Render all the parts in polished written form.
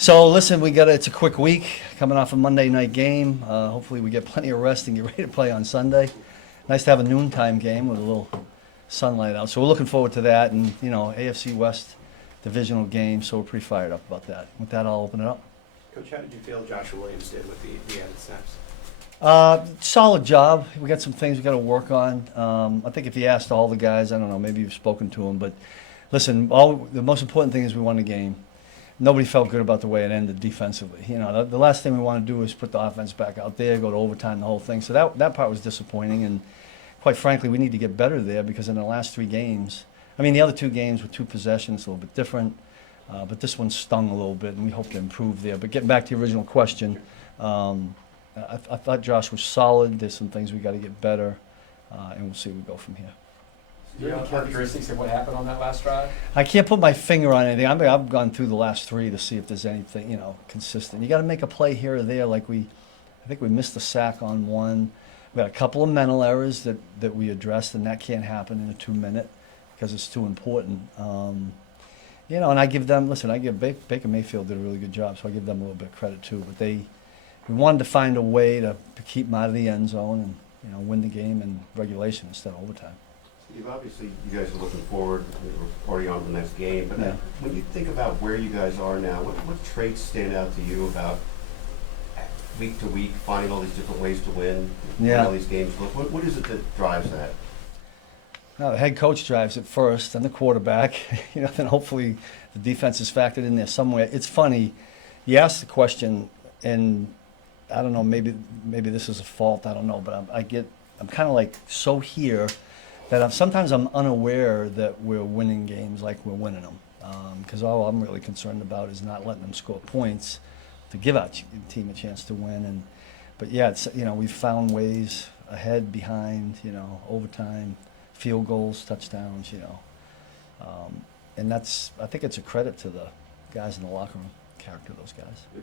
So listen, it's a quick week coming off a Monday night game. Hopefully we get plenty of rest and get ready to play on Sunday. Nice to have a noontime game with a little sunlight out. So we're looking forward to that, and AFC West divisional game. So we're pretty fired up about that. With that, I'll open it up. Coach, how did you feel Joshua Williams did with the added snaps? Solid job. We got some things we got to work on. I think if you asked all the guys, I don't know, maybe you've spoken to them, but listen, the most important thing is we won the game. Nobody felt good about the way it ended defensively. The last thing we want to do is put the offense back out there, go to overtime, the whole thing. So that part was disappointing, and quite frankly, we need to get better there because in the last 3 games, the other 2 games were 2 possessions, a little bit different, but this one stung a little bit, and we hope to improve there. But getting back to the original question, I thought Josh was solid. There's some things we got to get better, and we'll see where we go from here. Do you have characteristics of what happened on that last drive? I can't put my finger on anything. I've gone through the last 3 to see if there's anything, consistent. You got to make a play here or there. I think we missed the sack on one. We had a couple of mental errors that we addressed, and that can't happen in a 2-minute because it's too important. And I give them, Baker Mayfield did a really good job, so I give them a little bit of credit too. But we wanted to find a way to keep them out of the end zone and win the game in regulation instead of overtime. Steve, obviously you guys are looking forward, we're already on to the next game, but Yeah. when you think about where you guys are now, what traits stand out to you about week to week, finding all these different ways to win, how these games look? What is it that drives that? Well, the head coach drives it first, then the quarterback, then hopefully the defense is factored in there somewhere. It's funny, you ask the question, and I don't know, maybe this is a fault, I don't know, but I'm kind of like so here that sometimes I'm unaware that we're winning games like we're winning them. Because all I'm really concerned about is not letting them score points to give our team a chance to win. But yeah, it's, we've found ways ahead, behind, overtime, field goals, touchdowns, and I think it's a credit to the guys in the locker room, character of those guys. The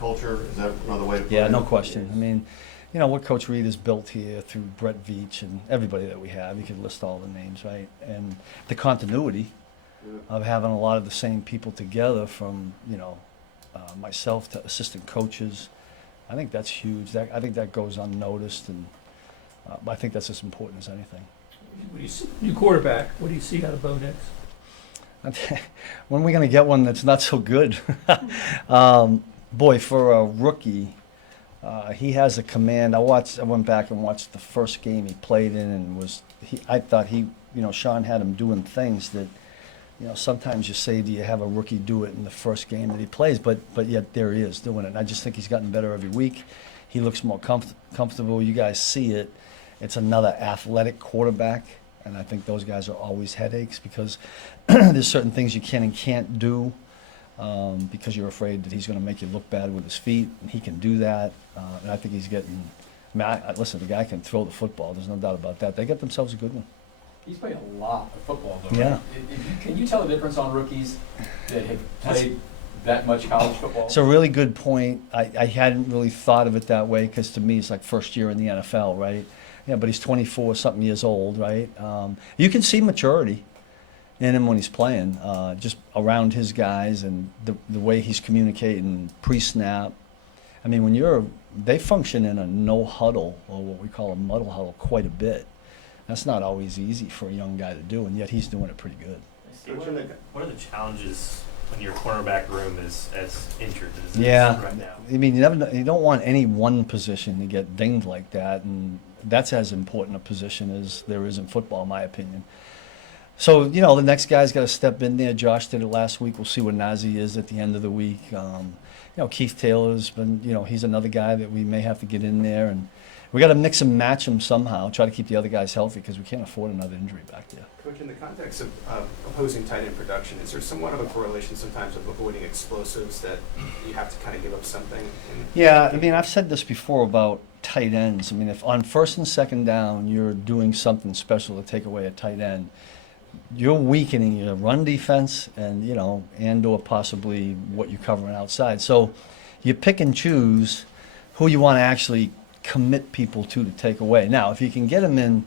culture, is that another way to put it? Yeah, no question. What Coach Reed has built here through Brett Veach and everybody that we have, you could list all the names, right? And the continuity of having a lot of the same people together from, myself to assistant coaches, I think that's huge. I think that goes unnoticed, and I think that's as important as anything. What do you see, new quarterback, what do you see out of Bo Nix? When are we going to get one that's not so good? Boy, for a rookie, he has a command. I went back and watched the first game he played in, and I thought Sean had him doing things that, sometimes you say, do you have a rookie do it in the first game that he plays? But yet there he is doing it. And I just think he's gotten better every week. He looks more comfortable. You guys see it. It's another athletic quarterback, and I think those guys are always headaches because there's certain things you can and can't do. Because you're afraid that he's going to make you look bad with his feet, and he can do that. And I think he's getting. Listen, the guy can throw the football. There's no doubt about that. They got themselves a good one. He's played a lot of football, though. Yeah. Right? Can you tell the difference on rookies that have played that much college football? It's a really good point. I hadn't really thought of it that way because to me it's like first year in the NFL, right? Yeah, but he's 24-something years old, right? You can see maturity in him when he's playing, just around his guys and the way he's communicating pre-snap. They function in a no huddle, or what we call a muddle huddle, quite a bit. That's not always easy for a young guy to do, and yet he's doing it pretty good. What are the challenges when your cornerback room is as injured as it Yeah. is right now? You don't want any one position to get dinged like that, and that's as important a position as there is in football, in my opinion. So, the next guy's got to step in there. Josh did it last week. We'll see where Nazi is at the end of the week. Keith Taylor's been, he's another guy that we may have to get in there. And we got to mix and match him somehow, try to keep the other guys healthy because we can't afford another injury back there. Coach, in the context of opposing tight end production, is there somewhat of a correlation sometimes of avoiding explosives that you have to kind of give up something? Yeah, I've said this before about tight ends. If on first and second down you're doing something special to take away a tight end, you're weakening your run defense and or possibly what you're covering outside. So you pick and choose who you want to actually commit people to take away. Now, if you can get them in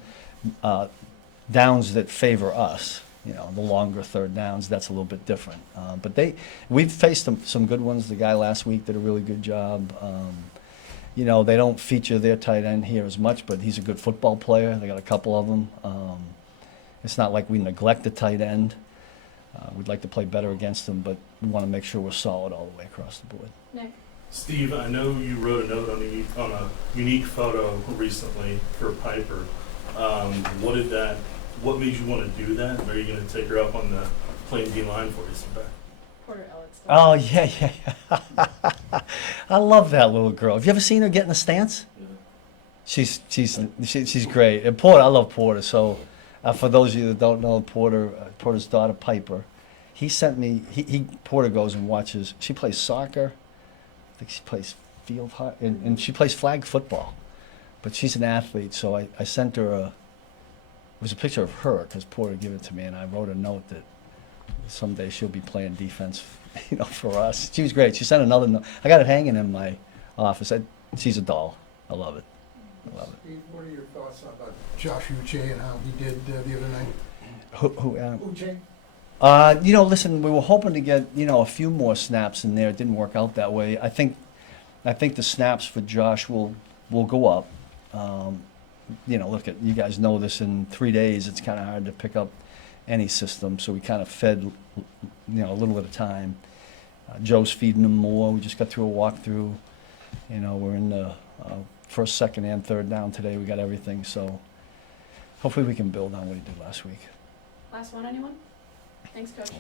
downs that favor us, You know, the longer third downs, that's a little bit different. But we've faced some good ones. The guy last week did a really good job. You know, they don't feature their tight end here as much, but he's a good football player. They got a couple of them. It's not like we neglect the tight end. We'd like to play better against them, but we want to make sure we're solid all the way across the board. Nick? Steve, I know you wrote a note on a unique photo recently for Piper. What made you want to do that? Are you going to take her up on the playing D line for you someday? Porter Elliott's Oh, yeah. I love that little girl. Have you ever seen her get in a stance? She's great. And Porter, I love Porter. So, for those of you that don't know Porter's daughter Piper, he sent me. Porter goes and watches. She plays soccer. I think she plays field hockey, and she plays flag football. But she's an athlete, so I sent her it was a picture of her because Porter gave it to me, and I wrote a note that someday she'll be playing defense, you know, for us. She was great. She sent another note. I got it hanging in my office. She's a doll. I love it. I love it. Steve, what are your thoughts about Josh Uche and how he did the other night? Who Uche? you know, listen, we were hoping to get, you know, a few more snaps in there. It didn't work out that way. I think the snaps for Josh will go up. You know, look, you guys know this, in 3 days it's kind of hard to pick up any system, so we kind of fed, you know, a little at a time. Joe's feeding him more. We just got through a walkthrough. You know, we're in the first, second, and third down today. We got everything, so hopefully we can build on what he did last week. Last one, anyone? Thanks, Coach.